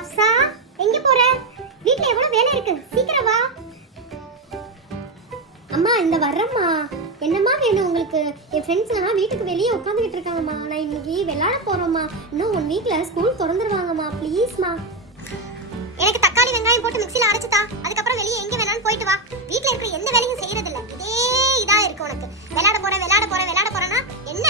ஹப்சா, எங்க போற? வீட்ல எவ்வளவு வேலை இருக்கு, சீக்கிரம் வா. அம்மா இந்த வர்றம்மா. என்னம்மா வேணும் உங்களுக்கு? என் ஃப்ரெண்ட்ஸ்லாம் வீட்டுக்கு வெளியே உட்காந்துக்கிட்டு இருக்காங்கம்மா. நான் இன்னைக்கு விளையாட போறோம்மா. இன்னும் 1 வீக்ல ஸ்கூல் திறந்துருவாங்கம்மா. ப்ளீஸ்மா. எனக்கு தக்காளி வெங்காயம் போட்டு மிக்ஸில அரைச்சுதா. அதுக்கப்புறம் வெளியே எங்க வேணாலும் போயிட்டு வா. வீட்ல இருக்கிற எந்த வேலையும் செய்யறது இல்ல. இதே இதா இருக்கு உனக்கு. விளையாட போறேன்னா என்ன?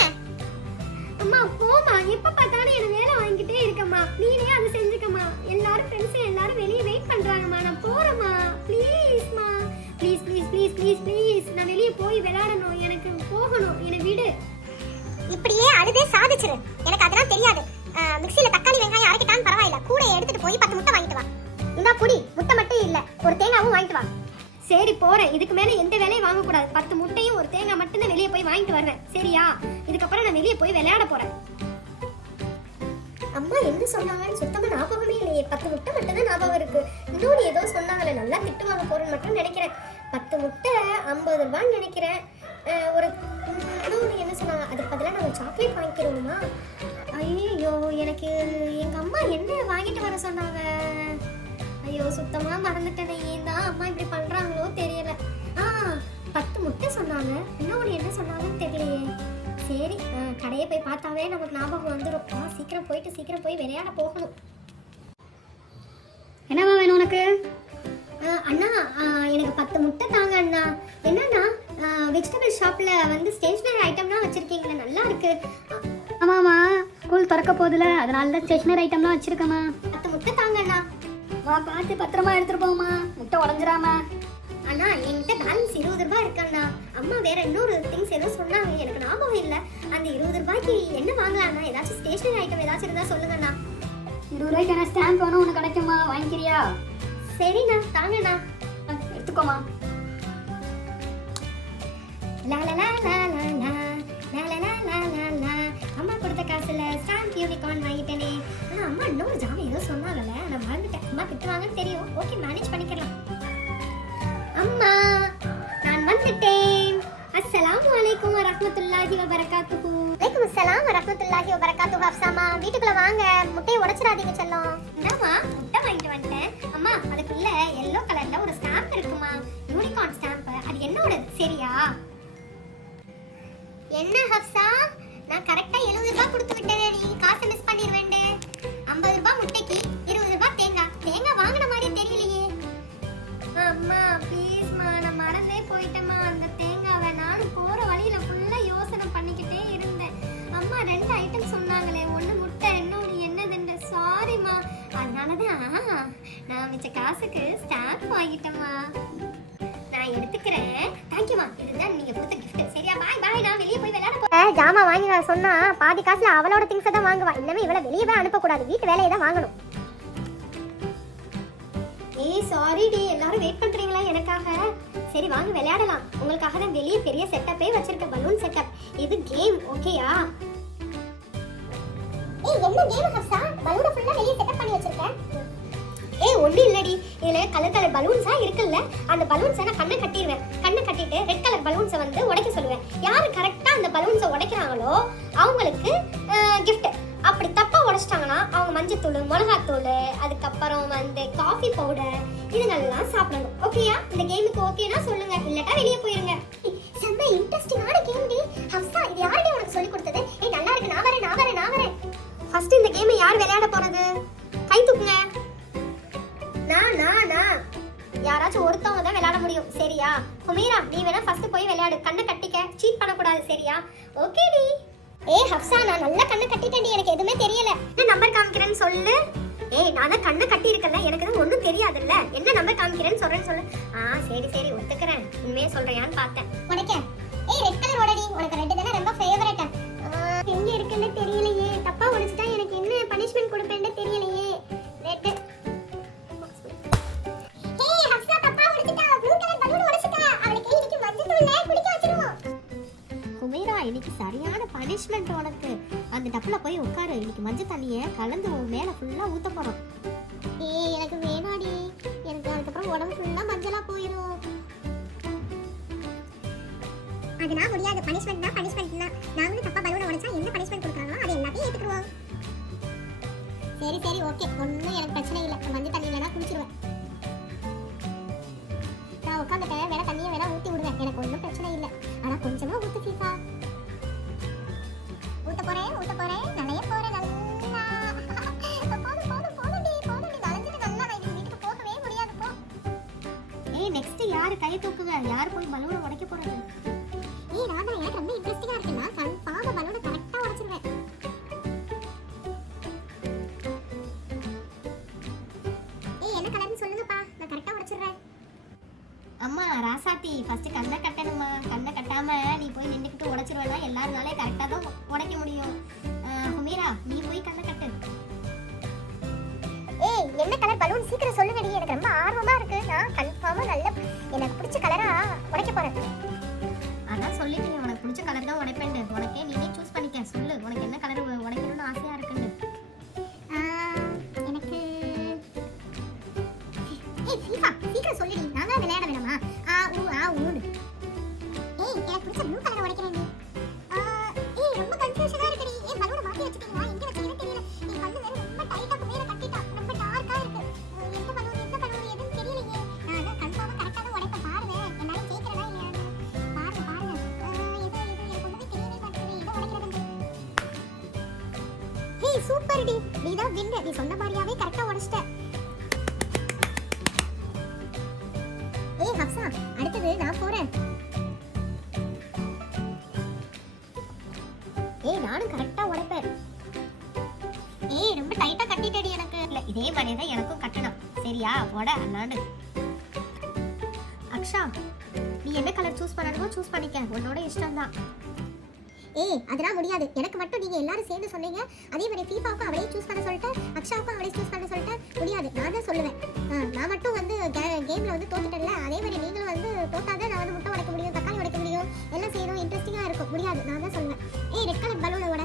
அம்மா போமா, எப்ப பார்த்தாலும் என்ன வேலை வாங்கிட்டே இருக்கம்மா. நீனே அதை செஞ்சுக்கம்மா. எல்லாரும் ஃப்ரெண்ட்ஸ் எல்லாரும் வெளியே வெயிட் பண்றாங்கம்மா. நான் போறேம்மா. ப்ளீஸ்மா, please please please please please. நான் வெளியே போய் விளையாடணும், எனக்கு போகணும், என்னை விடு. இப்படியே அழுதே சாதிச்சிரு. எனக்கு அதெல்லாம் தெரியாது. மிக்ஸில தக்காளி வெங்காயம் அரைக்கட்டான்னு பரவாயில்ல. கூட எடுத்துட்டு போய் 10 முட்டை வாங்கிட்டு வா. இந்த புடி முட்டை மட்டும் இல்ல, ஒரு தேங்காவும் வாங்கிட்டு வா. சரி போறேன். இதுக்கு மேல எந்த வேலையும் வாங்க கூடாது. 10 முட்டையும் ஒரு தேங்காய் மட்டும் தான் வெளியே போய் வாங்கிட்டு வருவேன், சரியா? இதுக்கப்புறம் நான் வெளியே போய் விளையாட போறேன். அம்மா என்ன சொன்னாங்கன்னு சுத்தமா ஞாபகமே இல்லையே. 10 முட்டை மட்டும் தான் ஞாபகம் இருக்கு. இன்னொரு ஏதோ சொன்னாங்களே, நல்லா திட்டுவாங்க போறேன்னு மட்டும் நினைக்கிறேன். 10 முட்டை 50 ரூபான்னு நினைக்கிறேன். ஒரு இன்னொரு என்ன சொன்னாங்க, அதுக்கு பதிலாக நம்ம சாக்லேட் வாங்கிக்கிறோமா? ஐயோ, எனக்கு எங்க அம்மா என்ன வாங்கிட்டு வர சொன்னாங்க? ஐயோ சுத்தமா மறந்துட்டேனே. ஏன் தான் அம்மா இப்படி பண்றாங்களோ தெரியல. 10 முட்டை சொன்னாங்க. இன்னொரு என்ன சொன்னாங்கன்னு தெரியலையே. சரி, கடையை போய் பார்த்தாவே நமக்கு ஞாபகம் வந்துடும். சீக்கிரம் போய் விளையாட போகணும். என்னவா வேணும் உனக்கு? அண்ணா, எனக்கு 10 முட்டை தாங்க அண்ணா. என்னன்னா வெஜிடபிள் ஷாப்ல வந்து ஸ்டேஷனரி ஐட்டம்லாம் வச்சிருக்கீங்களே, நல்லா இருக்கு. ஆமாம்மா, ஸ்கூல் திறக்க போகுதுல, அதனால தான் ஸ்டேஷனரி ஐட்டம்லாம் வச்சிருக்கேம்மா. 10 முட்டை தாங்க அண்ணா. வா, பார்த்து பத்திரமா எடுத்துட்டு போமா, முட்டை உடஞ்சிராம. அண்ணா என்கிட்ட பேலன்ஸ் 20 ரூபாய் இருக்கண்ணா. அம்மா வேற இன்னொரு திங்ஸ் ஏதோ சொன்னாங்க, எனக்கு ஞாபகம் இல்லை. அந்த 20 ரூபாய்க்கு என்ன வாங்கலாம்ண்ணா? ஏதாச்சும் ஸ்டேஷனரி ஐட்டம் ஏதாச்சும் இருந்தா சொல்லுங்கண்ணா. 20 ரூபாய்க்கான ஸ்டாம்ப் வேணும், உனக்கு கிடைக்குமா? வாங்கிக்கிறியா? சரிண்ணா, தாங்கண்ணா. எடுத்துக்கோமா. அம்மா கொடுத்த காசுல ஸ்டாம்ப் யூனிகார்ன் வாங்கிட்டேனே. அம்மா இன்னொரு ஜாமி ஏதோ சொன்னாங்கல்ல, நான் மறந்துட்டேன். அம்மா திட்டுவாங்கன்னு தெரியும். ஓகே, மேனேஜ் பண்ணிக்கலாம். அம்மா நான் வந்துட்டேன். அஸ்ஸலாமு அலைக்கும் வரஹ்மத்துல்லாஹி வபரகாத்துஹு. வலைக்கும் அஸ்ஸலாம் வரஹ்மத்துல்லாஹி வபரகாத்துஹு. ஹப்சாமா, வீட்டுக்குள்ள வாங்க. முட்டையை உடைச்சிராதீங்க செல்லம். இந்தாமா முட்டை வாங்கிட்டு வந்துட்டேன். அம்மா அதுக்குள்ள எல்லோ கலர்ல ஒரு ஸ்டாம்ப் இருக்குமா, யூனிகார்ன் ஸ்டாம்ப். அது என்னோடது, சரியா? என்ன ஹப்சா, நான் கரெக்டா 70 ரூபாய் கொடுத்து விட்டேன். நீ காசை மிஸ் பண்ணிடுவேன். 50 ரூபாய் முட்டைக்கு 20 ரூபாய் தேங்காய் வாங்கின மாதிரி தெரியலையே. அம்மா ப்ளீஸ்மா, நான் மறந்தே போயிட்டேம்மா அந்த தேங்காவை. நானும் போற வழியில ஃபுல்லா யோசனை பண்ணிக்கிட்டே இருந்தேன். அம்மா 2 ஐட்டம் சொன்னாங்களே, ஒன்று முட்டை, இன்னொன்று என்னதுன்னு. சாரிம்மா, அதனாலதான் நான் மிச்ச காசுக்கு ஸ்டாம்ப் வாங்கிட்டேம்மா. நான் எடுத்துக்கிறேன். தேங்க்யூமா, இதுதான் நீங்க கொடுத்த கிஃப்ட். சரியா? பாய் பாய். நான் வெளியே போய் விளையாட போறேன். ஜாமா வாங்கி நான் சொன்னா பாதி காசுல அவளோட திங்ஸ் தான் வாங்குவா. இனிமே இவளை வெளியே போய் அனுப்ப கூடாது, வீட்டு வேலையை தான் வாங்கணும். சாரி டி, எல்லாரும் வெயிட் பண்றீங்களா எனக்காக? சரி வாங்க விளையாடலாம். உங்களுக்காக தான் வெளியே பெரிய செட்டப்பே வச்சிருக்க, பலூன் செட்டப். இது கேம், ஓகேயா? என்ன கேம் ஹப்சா? பலூனை ஃபுல்லா வெளியே செட்டப் பண்ணி வச்சிருக்கேன். ஒண்ணு இல்லடி, இதுல கலர் கலர் பலூன்ஸா இருக்குல்ல, அந்த பலூன்ஸை நான் கண்ணை கட்டிடுவேன். கண்ணை கட்டிட்டு ரெட் கலர் பலூன்ஸை வந்து உடைக்க சொல்லுவேன். யாரு கரெக்டா அந்த பலூன்ஸை உடைக்கிறாங்களோ அவங்களுக்கு கிஃப்ட். அப்படி தப்பா உடைச்சிட்டாங்கன்னா அவங்க மஞ்சத்தூள், மிளகாத்தூள், அதுக்கப்புறம் வந்து காஃபி பவுடர் இதுங்கெல்லாம் சாப்பிடணும். ஓகேயா? இந்த கேமுக்கு ஓகேனா சொல்லுங்க, இல்லட்டா வெளியே போயிருங்க. செம்ம இன்ட்ரெஸ்டிங்கான கேம் டி ஹப்சா. இது யாரே உனக்கு சொல்லி கொடுத்தது? நல்லா இருக்கு, நான் வரேன். ஃபர்ஸ்ட் இந்த கேமை யார் விளையாட போறது? கை தூக்குங்க. நான் யாராச்சும் ஒருத்தவங்க தான் விளையாட முடியும், சரியா? ஹுமீரா, நீ வேணா ஃபர்ஸ்ட் போய் விளையாடு. கண்ணை கட்டிக்க, சீட் பண்ணக்கூடாது, சரியா? Okay D. ஹப்சா, நான் நல்லா கண்ணை கட்டிட்டேன்டி, எனக்கு எதுவுமே தெரியல. என்ன நம்பர் காமிக்கிறேன்னு சொல்லு. நான் தான் கண்ணை கட்டி இருக்கல, எனக்கு தான் ஒன்றும் தெரியாதுல்ல. என்ன நம்பர் காமிக்கிறேன்னு சொல்றேன்னு சொல்லு. சரி ஒத்துக்கிறேன். உண்மையே சொல்றியான்னு பார்த்தேன். உனக்கு ரெட் கலர் ஓடடி, உனக்கு ரெட் தானே ரொம்ப ஃபேவரட். எங்க இருக்குன்னு தெரியலையே. தப்பா உடைச்சிட்டா எனக்கு என்ன பனிஷ்மெண்ட் கொடுப்பேன்னு தெரியலையே. ரெட். குமேரா, இன்னைக்கு சரியான பனிஷ்மெண்ட் உனக்கு. அந்த டப்புல போய் உட்காரு. இன்னைக்கு மஞ்சள் தண்ணியை கலந்து உன் மேல ஃபுல்லா ஊத்த போறோம். எனக்கு வேணாடி, எனக்கு அதுக்கப்புறம் உடம்பு ஃபுல்லா மஞ்சளா போயிடும். அதெல்லாம் முடியாது. பனிஷ்மெண்ட் தான். நாங்களும் தப்பா பலூனை உடைச்சா என்ன பனிஷ்மெண்ட் கொடுக்குறாங்களோ அது எல்லாத்தையும் ஏத்துக்குவோம். சரி சரி ஓகே, ஒன்றும் எனக்கு பிரச்சனை இல்லை. மஞ்சள் தண்ணி இல்லைனா குளிச்சிடுவேன். நான் உட்காந்துட்டேன், வேணா தண்ணியை வேணா ஊற்றி விடுவேன், எனக்கு ஒன்றும் பிரச்சனை இல்லை. ஆனால் கொஞ்சமாக ஊற்று ஃபீஃபா. ஊற்ற போகிறேன் நனைய போகிறேன் நல்லா. போதும் நனைஞ்சிட்டு நல்லா. நான் இன்னைக்கு வீட்டுக்கு போகவே முடியாது போ. நெக்ஸ்ட் யாரு கையை தூக்குங்க, யார் போய் பலூனை உடைக்க போறது? நான் தான், எனக்கு ரொம்ப இன்ட்ரெஸ்டிங்கா இருக்குன்னா கன்ஃபார்மா பலூனை கரெக்டா உடைச்சிருவேன். என்ன கலர்னு சொல்லுங்கப்பா, நான் கரெக்டா உடைச்சிடுறேன். அம்மா ராசாத்தி, ஃபர்ஸ்ட் கண்ணை கட்டணுமா. கண்ணை கட்டாம நீ போய் நின்றுக்கிட்டு உடைச்சிருவேனா எல்லாருனாலே கரெக்டா தான் உடைக்க முடியும். ஹுமீரா நீ போய் கண்ணை கட்டு. என்ன கலர் பலூன் சீக்கிரம் சொல்லுங்கடி, எனக்கு ரொம்ப ஆர்வமா இருக்கு. நான் கன்ஃபார்மா நல்ல எனக்கு பிடிச்ச கலரா உடைக்க போறேன். அதான் சொல்லிட்டீங்க, உனக்கு பிடிச்ச கலர் தான் உடைப்பேன். உனக்கே நீனே சூஸ் பண்ணிக்க. சொல்லு உனக்கு என்ன கலர் உடைக்கணும்னு ஆசையா இருக்குன்னு. எனக்கு ஃபீஃபா சீக்கிரம் சொல்லுடி, நாங்க விளையாட வேணாமா? ஊனு. எனக்கு பிடிச்ச ப்ளூ கலர் உடைக்கிறேன். ரொம்ப கன்ஃபியூஷனா இருக்குடி. பலூனை மாத்தி வச்சிட்டீங்களா? எங்க வச்சீங்கன்னு தெரியல. நீ கண்ணு வேற ரொம்ப டைட்டா மேல கட்டிட்டா, ரொம்ப டார்க்கா இருக்கு. எந்த பலூன் எதுன்னு தெரியலையே. நான் அதான் கன்ஃபார்மா கரெக்டா தான் உடைப்பேன். பாருங்க என்னால ஜெயிக்கிறதா இல்லையான்னு. பாருங்க இது எனக்கு ஒண்ணுமே தெரியவே மாட்டேங்குது. இதை உடைக்கிறதுன்னு. சூப்பர் டி, நீ தான் வின். நீ சொன்ன மாதிரியாவே கரெக்டா உடைச்சிட்ட. ஹப்சா, அடுத்தது நான் போறேன். நானும் கரெக்டா உடைப்பேன். ரொம்ப டைட்டா கட்டிட்டடி எனக்கு. இல்ல இதே மாதிரி தான் எனக்கும் கட்டணும். சரியா உட அண்ணாண்டு. அக்ஷா, நீ என்ன கலர் சூஸ் பண்ணணுமோ சூஸ் பண்ணிக்க, உன்னோட இஷ்டம் தான். அதெல்லாம் முடியாது. எனக்கு மட்டும் நீங்க எல்லாரும் சேர்ந்து சொன்னீங்க. அதே மாதிரி ஃபீஃபாவுக்கும் அவளே சூஸ் பண்ண சொல்லிட்டு, அக்ஷாவுக்கும் அவளே சூஸ் பண்ண சொல்லிட்டு முடியாது. நான் தான் சொல்லுவேன். நான் மட்டும் வந்து கேம்ல வந்து தோத்துட்டேன்ல, அதே மாதிரி நீங்களும் வந்து தோத்தாதான் நான் வந்து முட்டை உடைக்க முடியும், தக்காளி உடைக்க முடியும், எல்லாம் செய்யணும், இன்ட்ரெஸ்டிங்கா இருக்கும். முடியாது, நான் தான் சொல்லுவேன். ரெட் கலர் பலூனை உட.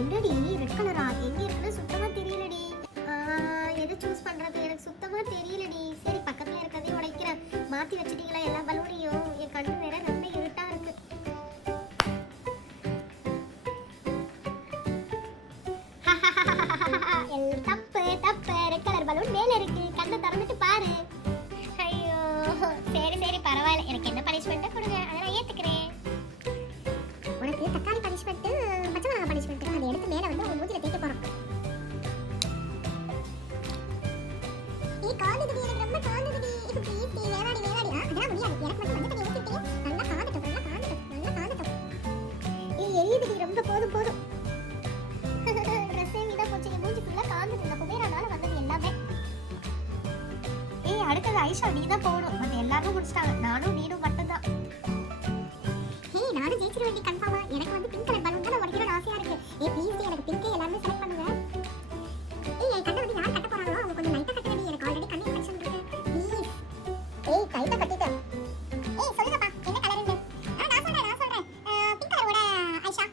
என்னடி ரெட் கலரா? எங்க இருக்குன்னு சுத்தமா தெரியலடி. எது சூஸ் பண்றது எனக்கு சுத்தமா தெரியலடி. சரி பக்கத்துல இருக்கதே உடைக்கிறேன். மாத்தி வச்சிட்டீங்களா எல்லா பலூனையும்? என் கண்ணு வேற ரொம்ப இருட்டா இருக்கு. தப்பு ரெட் கலர் பலூன் மேல இருக்கு. கண்ணை திறந்துட்டு பாரு. ஐயோ சரி பரவாயில்ல. எனக்கு என்ன பனிஷ்மெண்ட் கொடுங்க, அதை நான் ஏத்துக்கிறேன். உனக்கு தக்காளி பனிஷ்மெண்ட், பச்சை மிளகாய் பனிஷ்மெண்ட். அதை எடுத்து மேல வந்து உங்க மூஞ்சில தேய்க்க போறோம். காந்துடி, எனக்கு ரொம்ப காந்துடி. ப்ளீஸ் வேணாடி. அதெல்லாம் முடியாது. எனக்கு மட்டும் மஞ்சள் தண்ணி ஊத்திட்டீங்க. நல்லா காந்துட்டோம். எரியுதுடி ரொம்ப. போதும். ட்ரெஸ்ஸே வீணா போச்சு. என் மூஞ்சி ஃபுல்லா காந்துது. இந்த குபேரானால வந்தது எல்லாமே. அடுத்தது ஐஷா, நீ தான் போகணும். மத்த எல்லாரும் முடிச்சிட்டாங்க, நானும் நீனும் மட்டும்தான். நானும் ஜெயிச்சிருவேன் கன்ஃபார்மா. எனக்கு வந்து பிங்க் கலர் பலூன் தான் உடைக்கணும்னு ஆசையா இருக்கு. ப்ளீஸ் எனக்கு பிங்க் எல்லாரும் செலக்ட் பண்ணுங்க. என் கண்ணை வந்து யார் கட்ட போறாங்களோ அவங்க கொஞ்சம் லைட்டா கட்டுறடி. எனக்கு ஆல்ரெடி கண்ணு இன்ஃபெக்ஷன் இருக்கு. ப்ளீஸ். டைட்டா கட்டிட்டேன். சொல்லுங்கப்பா என்ன கலர்னு? நான் சொல்றேன். பிங்க் கலரோட ஐஷா.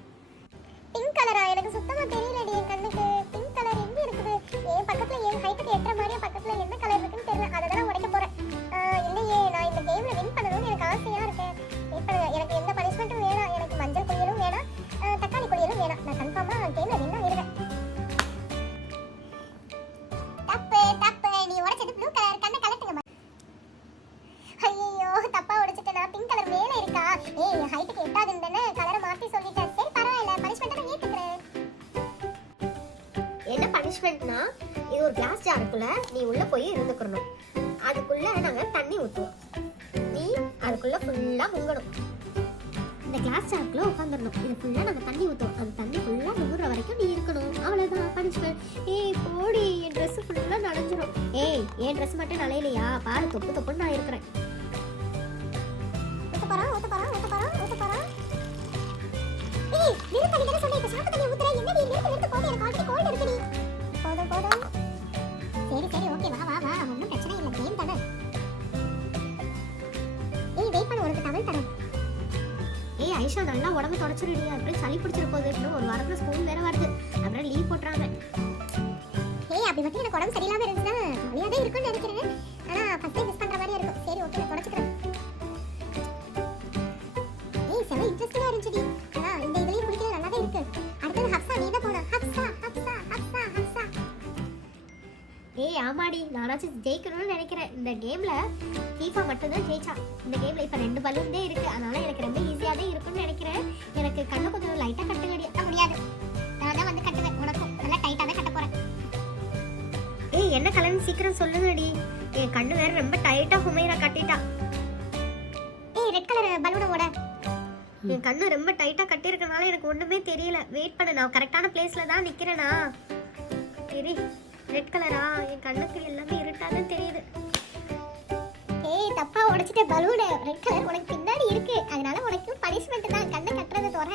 பிங்க் கலரா? எனக்கு சுத்தமா தெரியலடி என் கண்ணுக்கு. பிங்க் கலர் எங்க இருக்குது? என் பக்கத்துல என் ஹைட்டுக்கு எட்டுற மாதிரி பக்கத்துல என்ன கலர் இருக்குன்னு தெரியல. அதை தான் உடைக்க போறேன். இல்லையே, நான் இந்த கேம்ல வின் பண்ணணும்னு எனக்கு ஆசையா இருக்கு. எனக்கு எந்த பனிஷ்மெண்ட்டும் வேணாம். எனக்கு மஞ்சள் குளியலும் வேணாம், தக்காளி குளியலும் வேணாம். நான் கன்ஃபார்மா கேம்ல வின் ஆகிடுவேன். தப்பு. நீ உடைச்சது ப்ளூ கலர். கண்ணை கலட்டுங்க. ஐயோ தப்பா உடைச்சிட்டேன். நான் பிங்க் கலர் மேல இருக்கா? என் ஹைட்டுக்கு எட்டாதுன்னு தானே கலரை மாத்தி சொல்லிட்டேன். சரி பரவாயில்ல, பனிஷ்மெண்ட் நான் ஏத்துக்கிறேன். என்ன பனிஷ்மெண்ட்னா, இது ஒரு கிளாஸ் ஜாருக்குள்ள நீ உள்ள போய் இருந்துக்கணும். அதுக்குள்ள நாங்க தண்ணி ஊத்துவோம். நீ அதுக்குள்ள ஃபுல்லா முங்கணும். இந்த கிளாஸ் ஜாருக்குள்ள உட்காந்துடணும். இது ஃபுல்லா நாங்க தண்ணி ஊத்துவோம். அந்த தண்ணி ஃபுல்லா முங்குற வரைக்கும் நீ இருக்கணும். அவ்வளவுதான் பனிஷ்மெண்ட். போடி, என் ட்ரெஸ் ஃபுல்லா நனைஞ்சிரும். என் ட்ரெஸ் மட்டும் நனையலையா? பாரு தொப்புன்னு நான் இருக்கிறேன். ஊத்த போறோம். நிறுத்த நீ சொன்னே. இப்ப சாப்பிட்டு தண்ணி ஊத்துற. என்னடி நிறுத்து போடு. எனக்கு ஆல்ரெடி கோல்ட் இருக்குடி. போதும். சரி ஓகே வா. ஒன்றும் பிரச்சனை இல்லை. கேம் தானே. வெயிட் பண்ண, உனக்கு டவல் தரேன். ஐஷா நல்லா உடம்பு தொடச்சிருடி. அப்புறம் சளி பிடிச்சிரு போகுது. இன்னும் ஒரு வாரத்துல ஸ்கூல் வேற வருது. அப்புறம் லீவ் போட்டுறாங்க. அப்படி மட்டும் எனக்கு உடம்பு சரியில்லாம இருந்துச்சுன்னா ஜாலியாக தான் இருக்கும்னு நினைக்கிறேன். ஆனா ஃபர்ஸ்ட் டைம் மிஸ் பண்ற மாதிரி இருக்கும். சரி ஓகே, நான் தொடச்சிக்கிறேன். செம இன்ட்ரெஸ்டிங்கா இருந்துச்சுடி. இந்த இதுலயும் குடிக்கிறது நல்லா தான் இருக்கு. அடுத்தது ஹப்சா, நீ தான் போன. ஹப்சா ஏய் ஆமாடி, நானாச்சும் ஜெயிக்கணும்னு நினைக்கிறேன். இந்த கேம்ல FIFA மட்டும் தான் ஜெயிச்சா. இந்த கேம்ல இப்ப 2 பலூன் தான் இருக்கு. அதனால எனக்கு ரொம்ப ஈஸியா தான் இருக்கும்னு நினைக்கிறேன். எனக்கு கண்ணை கொஞ்சம் லைட்டா கட்டுங்கடி. முடியாது, நான் தான் வந்து கட்டுவேன். உனக்கும் நல்லா டைட்டா தான் கட்ட போறேன். ஏய் என்ன கலர்னு சீக்கிரம் சொல்லுங்கடி. என் கண்ணு வேற ரொம்ப டைட்டா ஹுமைரா கட்டிட்டா. ஏய் ரெட் கலர் பலூனை ஓட. என் கண்ணு ரொம்ப டைட்டா கட்டியிருக்கனால எனக்கு ஒண்ணுமே தெரியல. வெயிட் பண்ணு, நான் கரெக்டான பிளேஸ்ல தான் நிக்கிறேனா. சரி ரெட் கலரா? என் கண்ணுக்கு எல்லாமே இருட்டா தான் தெரியுது. ஏய் தப்பா உடைச்சிட்ட பலூன். ரெட் கலர் உனக்கு பின்னாடி இருக்கு, அதனால உனக்கு பனிஷ்மெண்ட் தான். கண்ணை கட்டுறது தோற.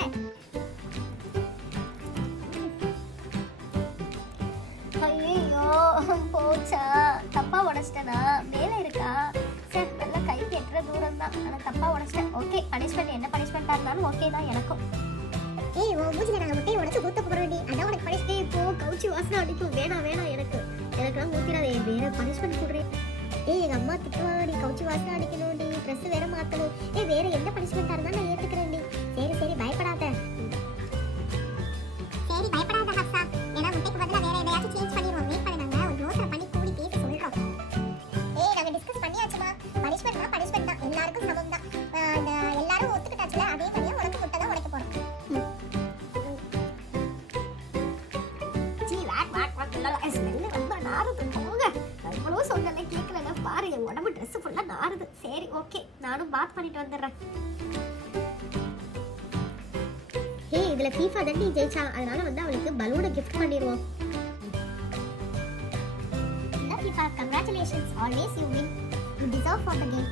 ஐயோ போச்சா, தப்பா உடைச்சிட்டனா? மேல இருக்கா? சரி நல்லா கை கெட்டுற தூரம் தான், ஆனா தப்பா உடைச்சிட்டேன். ஓகே பனிஷ்மெண்ட் என்ன பனிஷ்மெண்டா இருந்தாலும் ஓகே தான் எனக்கும். ஏய் உன் மூஞ்சில நாங்க முட்டையை உடைச்சு ஊத்த போறோம்டி, அதான் உனக்கு பனிஷ்மெண்ட். போ கவுச்சி வாசனை அடிக்கும். வேணாம் எனக்குலாம் ஊத்திராதே, வேற பனிஷ்மெண்ட் கொடுறேன். ஏய் எங்க அம்மா திட்டுவாடி, கவுச்சி வாசனை அடிக்கணும்டி, ட்ரெஸ் வேற மாத்தணும். ஏய் வேற எந்த பனிஷ்மெண்டா இருந்தாலும் நான் ஏத்துக்கிறேன்டி. சரி பயப்படாத. சரி பயப்படாத ஹப்சா, ஏன்னா முட்டைக்கு பதிலா வேற எதையாச்சும் சேஞ்ச் பண்ணிடுவோம். வெயிட் பண்ணு, நாங்க ஒரு யோசனை பண்ணி கூடி பேசி சொல்றோம். ஏய் நாங்க டிஸ்கஸ் பண்ணியாச்சுமா, பனிஷ்மெண்ட் தான் எல்லாருக்கும் சமம் தான். எல்லாரும் ஒத்துக்கிட்டாச்சுல, அதே மாதிரியே உனக்கு முட்டை தான் உடைக்க போறோம். சொன்னல கேட்கல பாரு, என் உடம்பு ட்ரெஸ் ஃபுல்லா நாறுது. சரி ஓகே, நானும் பாத் பண்ணிட்டு வந்துடுறேன். ஏய் இதுல FIFA தான் ஜெயிச்சா, அதனால வந்து அவளுக்கு பலூனை கிஃப்ட் பண்ணிடுவோம். FIFA, congratulations, always you win. You deserve for the game.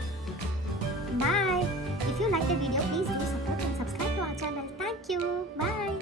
Bye. If you like the video, please do support and subscribe to our channel. Thank you. Bye.